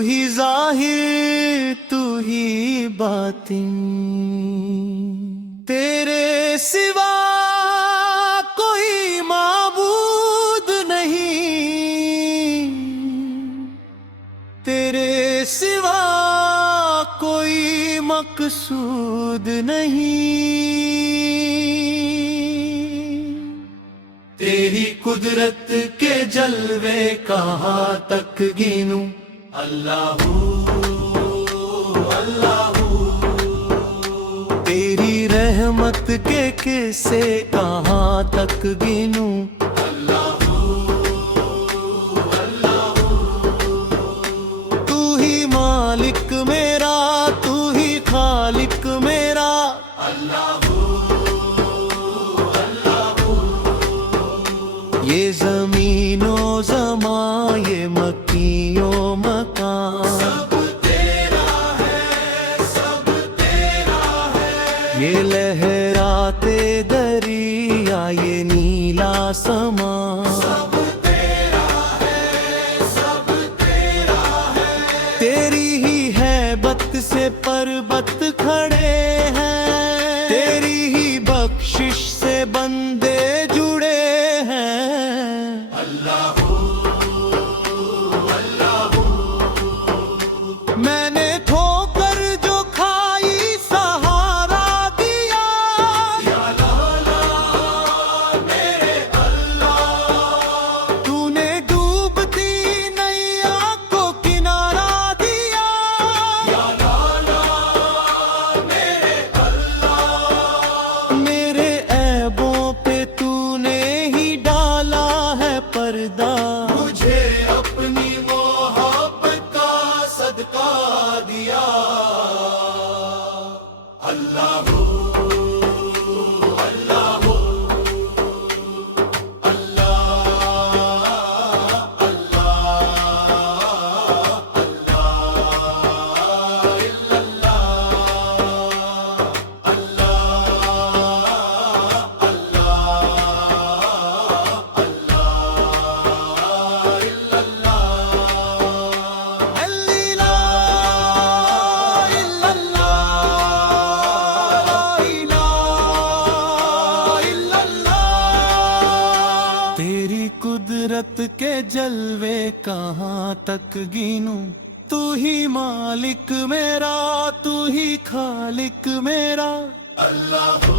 ही ज़ाहिर तू ही बातिन, तेरे सिवा कोई माबूद नहीं, तेरे सिवा कोई मकसूद नहीं। तेरी कुदरत के जलवे कहाँ तक गिनूं, अल्लाहू अल्लाहू। तेरी रहमत के किस्से कहाँ तक गिनूं, अल्लाहू अल्लाहू। तू ही मालिक मेरा, तू ही खालिक मेरा, अल्लाहू अल्लाहू। ये ज़मीनो ज़मा, ये मक्कियो मकान, सब तेरा है, सब तेरा है। ये लहराते दरिया, ये नीला समा, सब तेरा है, सब तेरा है। तेरी ही हैबत से पर्वत खड़े हैं, तेरी ही बख्शिश से बंदे जुड़े हैं, अल्लाहू अल्लाहू। मैंने ठोकर जो खाई सहारा दिया, या लाला मेरे अल्लाह। तूने डूबती नैया को किनारा दिया, या लाला मेरे अल्लाह। मेरे ऐबों पे तूने ही डाला है पर्दा, मुझे अपनी मोहब्बत का सदका दिया, अल्लाहू अल्लाहू अल्लाह अल्लाह अल्लाह इल्लल्लाह, अल्लाह अल्लाह अल्लाह इल्लल्लाह, अल्ला इल्लल्लाह, इलाहा इल्लल्लाह। तेरी कुदरत के जलवे कहाँ तक गिनूं, तू ही मालिक मेरा, तू ही खालिक मेरा, अल्लाहू